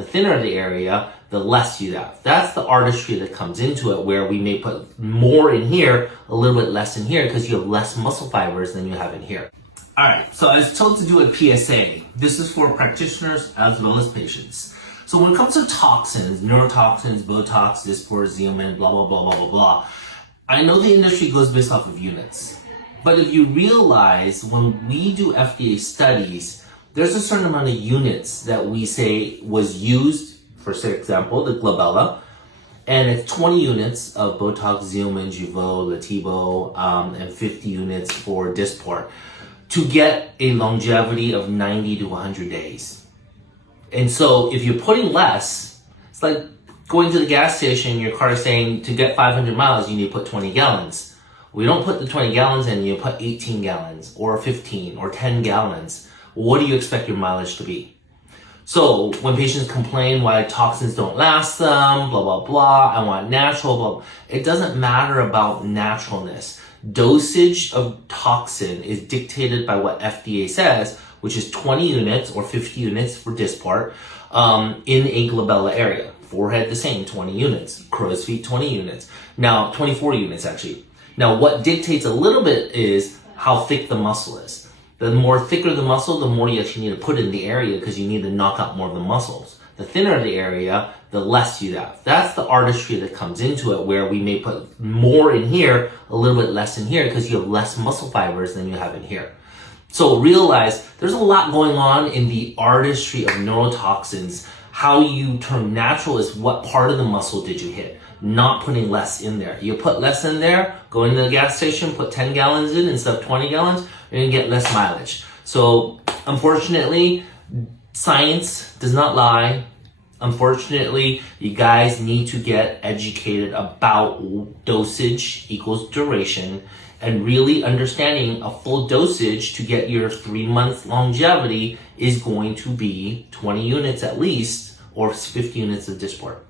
The thinner the area, the less you have. That's the artistry that comes into it, where we may put more in here, a little bit less in here, because you have less muscle fibers than you have in here. All right, so I was told to do a PSA. This is for practitioners as well as patients. So when it comes to toxins, neurotoxins, Botox, Dysport, Xeomin, blah, blah, blah, blah, blah, blah, I know the industry goes based off of units. But if you realize, when we do FDA studies, there's a certain amount of units that we say was used, for example, the glabella, and it's 20 units of Botox, Xeomin, Jeuveau, Lativo, and 50 units for Dysport to get a longevity of 90 to 100 days. And so if you're putting less, it's like going to the gas station, your car is saying to get 500 miles, you need to put 20 gallons. We don't put the 20 gallons in, you put 18 gallons or 15 or 10 gallons. What do you expect your mileage to be? So when patients complain why toxins don't last them, blah, blah, blah, I want natural, blah, blah, it doesn't matter about naturalness. Dosage of toxin is dictated by what FDA says, which is 20 units or 50 units for Dysport in a glabella area. Forehead the same, 20 units. Crow's feet, 20 units. Now, 24 units actually. Now, what dictates a little bit is how thick the muscle is. The more thicker the muscle, the more you actually need to put in the area, because you need to knock out more of the muscles. The thinner the area, the less you have. That's the artistry that comes into it, where we may put more in here, a little bit less in here, because you have less muscle fibers than you have in here. So realize there's a lot going on in the artistry of neurotoxins. How you turn natural is what part of the muscle did you hit, not putting less in there. You put less in there, go into the gas station, put 10 gallons in instead of 20 gallons, you're gonna get less mileage. So unfortunately, science does not lie. Unfortunately, you guys need to get educated about dosage equals duration, and really understanding a full dosage to get your 3 months longevity is going to be 20 units at least, or 50 units of Dysport.